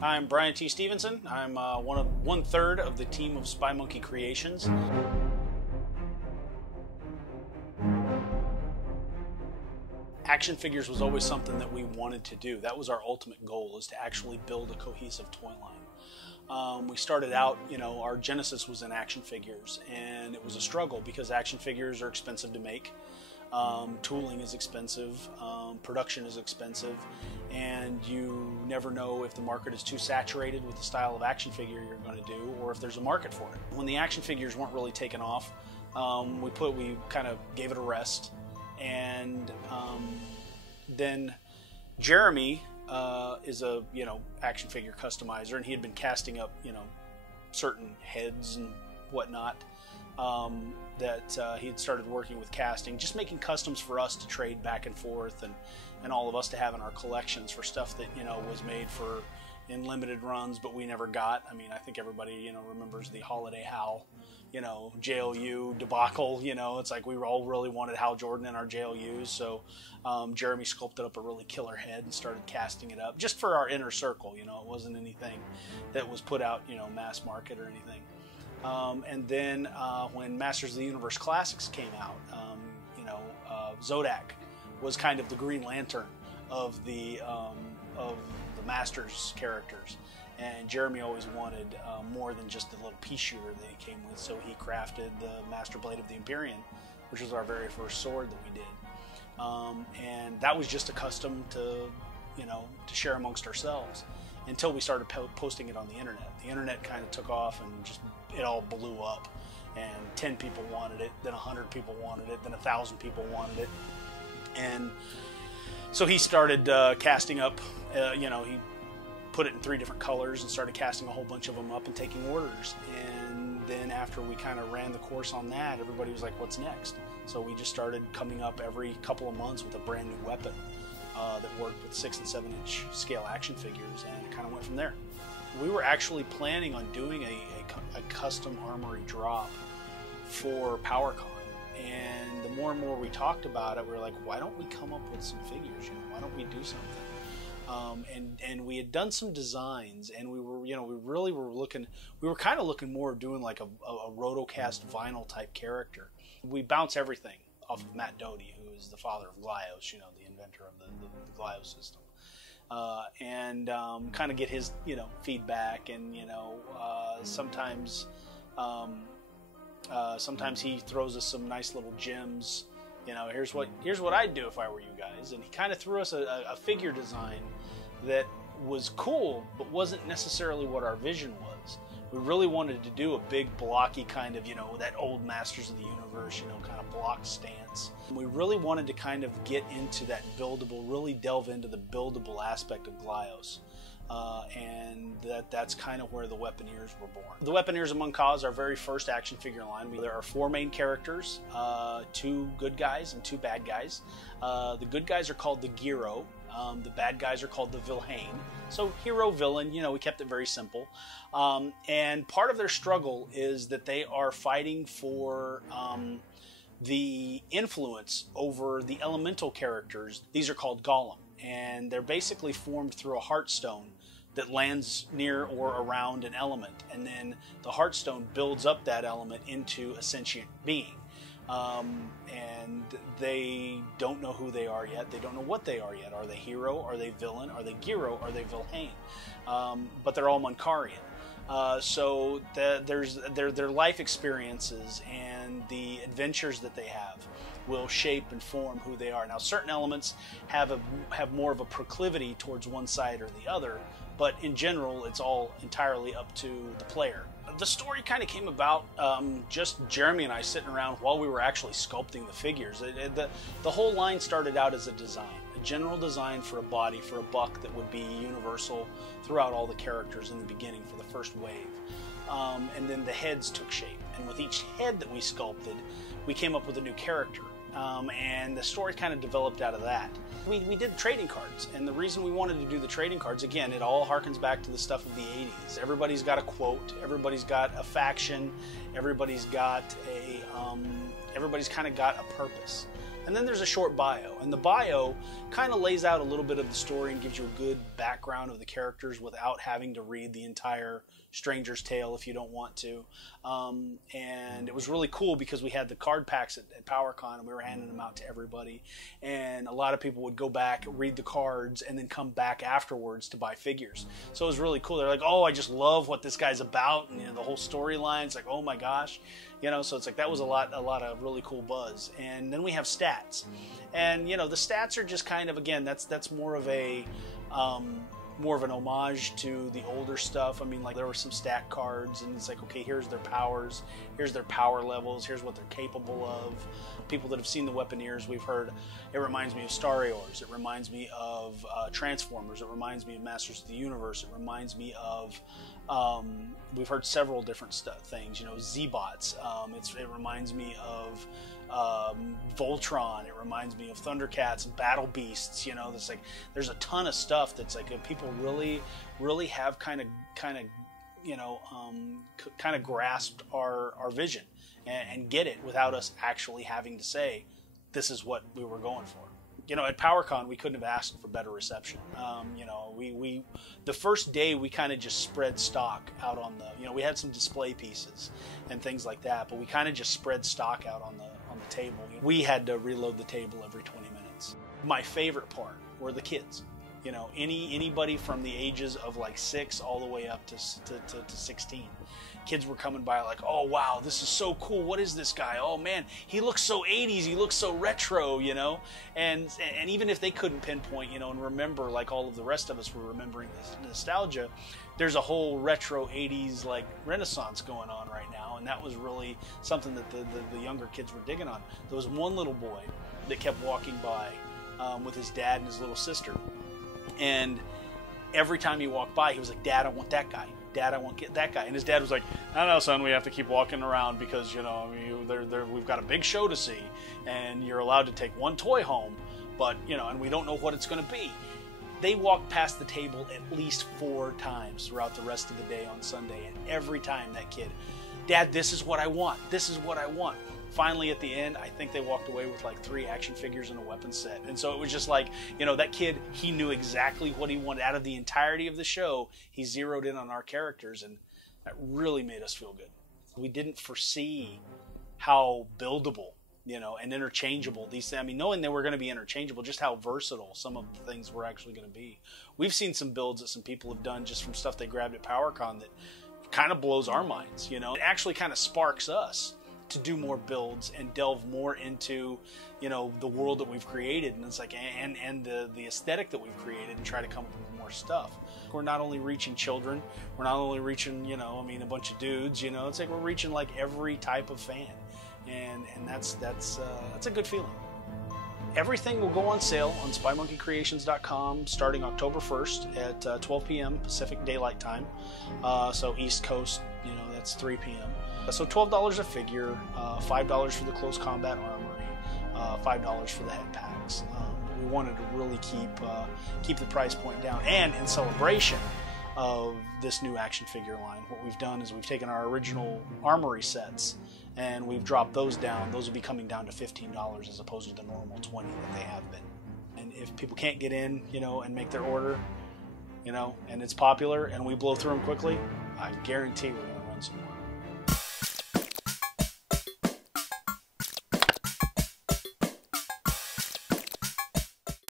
I'm Brian T. Stevenson. I'm one-third of the team of Spy Monkey Creations. Action figures was always something that we wanted to do. That was our ultimate goal, is to actually build a cohesive toy line. We started out, our genesis was in action figures, and it was a struggle because action figures are expensive to make. Tooling is expensive, production is expensive, and you never know if the market is too saturated with the style of action figure you're going to do, or if there's a market for it. When the action figures weren't really taken off, we kind of gave it a rest, and then Jeremy is a action figure customizer, and he had been casting up certain heads and whatnot. That he had started working with casting, just making customs for us to trade back and forth, and all of us to have in our collections for stuff that was made for in limited runs, but we never got. I mean, I think everybody remembers the Holiday Hal, JLU debacle. It's like we all really wanted Hal Jordan in our JLUs, so Jeremy sculpted up a really killer head and started casting it up just for our inner circle. It wasn't anything that was put out mass market or anything. And then when Masters of the Universe Classics came out, Zodak was kind of the Green Lantern of the Masters characters, and Jeremy always wanted more than just the little pea shooter that he came with, so he crafted the Master Blade of the Empyrean, which was our very first sword that we did, and that was just a custom to share amongst ourselves until we started posting it on the internet. The internet kind of took off and just it all blew up, and 10 people wanted it, then 100 people wanted it, then 1,000 people wanted it, and so he started casting up. He put it in 3 different colors and started casting a whole bunch of them up and taking orders. And then after we kind of ran the course on that, everybody was like, "What's next?" So we just started coming up every couple of months with a brand new weapon that worked with 6- and 7-inch scale action figures, and it kind of went from there. We were actually planning on doing a custom armory drop for PowerCon, and the more and more we talked about it, we were like, why don't we come up with some figures? Why don't we do something? And we had done some designs, and we were, we were kind of looking more of doing like a rotocast vinyl type character. We bounce everything off of Matt Doty, who is the father of Glyos, the inventor of the Glyos system. And kind of get his feedback, and sometimes he throws us some nice little gems. Here's what I'd do if I were you guys, and he kind of threw us a figure design that was cool, but wasn't necessarily what our vision was. We really wanted to do a big blocky kind of that old Masters of the Universe kind of block stance. We really wanted to kind of get into that buildable, really delve into the buildable aspect of Glyos, and that's kind of where the Weaponeers were born. The Weaponeers of Monkaa is our very first action figure line. There are 4 main characters, 2 good guys and 2 bad guys. The good guys are called the Giro. The bad guys are called the Vilhane. So hero, villain, we kept it very simple. And part of their struggle is that they are fighting for the influence over the elemental characters. These are called Golem, and they're basically formed through a heartstone that lands near or around an element, and then the heartstone builds up that element into a sentient being. And they don't know who they are yet. They don't know what they are yet. Are they hero? Are they villain? Are they Giro? Are they Vilhane? But they're all Monkaarian. So their life experiences and the adventures that they have will shape and form who they are. Now, certain elements have more of a proclivity towards one side or the other, but in general, it's all entirely up to the player. The story kind of came about just Jeremy and I sitting around while we were actually sculpting the figures. The whole line started out as a design, a general design for a body, for a buck that would be universal throughout all the characters in the beginning for the first wave. And then the heads took shape. And with each head that we sculpted, we came up with a new character. And the story kind of developed out of that. We did trading cards, and the reason we wanted to do the trading cards, again, it all harkens back to the stuff of the 80s. Everybody's got a quote, everybody's got a faction, everybody's kind of got a purpose. And then there's a short bio, and the bio kind of lays out a little bit of the story and gives you a good background of the characters without having to read the entire Stranger's Tale if you don't want to. And it was really cool because we had the card packs at PowerCon, and we were handing them out to everybody. And a lot of people would go back, read the cards, and then come back afterwards to buy figures. So it was really cool. They're like, oh, I just love what this guy's about, and the whole storyline's like, oh my gosh. So it's like that was a lot of really cool buzz. And then we have stats, and the stats are just kind of, again, that's more of an homage to the older stuff. I mean, like, there were some stat cards, and it's like, okay, here's their powers, here's their power levels, here's what they're capable of. People that have seen the Weaponeers, we've heard, it reminds me of Star Wars, it reminds me of Transformers, it reminds me of Masters of the Universe, it reminds me of, we've heard several different things, Z-Bots, it reminds me of Voltron, it reminds me of Thundercats and Battle Beasts. There's like, there's a ton of stuff that's like people really have kind of grasped our vision and get it without us actually having to say this is what we were going for. At PowerCon, we couldn't have asked for better reception. The first day we kind of just spread stock out on the, we had some display pieces and things like that, but we kind of just spread stock out on the table. We had to reload the table every 20 minutes. My favorite part were the kids. Anybody from the ages of like 6 all the way up to 16. Kids were coming by like, oh wow, this is so cool. What is this guy? Oh man, he looks so 80s. He looks so retro, And even if they couldn't pinpoint, and remember like all of the rest of us were remembering this nostalgia, there's a whole retro 80s like renaissance going on right now, and that was really something that the younger kids were digging on. There was one little boy that kept walking by with his dad and his little sister, and every time he walked by, he was like, Dad, I want that guy. Dad, I want that guy. And his dad was like, I know, son, we have to keep walking around because, we've got a big show to see, and you're allowed to take one toy home, but, and we don't know what it's going to be. They walked past the table at least 4 times throughout the rest of the day on Sunday, and every time that kid, Dad, this is what I want. This is what I want. Finally, at the end, I think they walked away with like 3 action figures and a weapon set. And so it was just like, that kid, he knew exactly what he wanted out of the entirety of the show. He zeroed in on our characters, and that really made us feel good. We didn't foresee how buildable, and interchangeable these things. I mean, knowing they were going to be interchangeable, just how versatile some of the things were actually going to be. We've seen some builds that some people have done just from stuff they grabbed at PowerCon that kind of blows our minds, It actually kind of sparks us to do more builds and delve more into the world that we've created, and it's like and the aesthetic that we've created, and try to come up with more stuff. We're not only reaching children, we're not only reaching a bunch of dudes, it's like we're reaching like every type of fan, and that's a good feeling. Everything will go on sale on SpyMonkeyCreations.com starting October 1st at 12 p.m. Pacific Daylight Time, so East Coast, that's 3 p.m. So $12 a figure, $5 for the close combat armory, $5 for the head packs. We wanted to really keep the price point down. And in celebration of this new action figure line, what we've done is we've taken our original armory sets and we've dropped those down. Those will be coming down to $15 as opposed to the normal $20 that they have been. And if people can't get in, and make their order, and it's popular and we blow through them quickly, I guarantee we're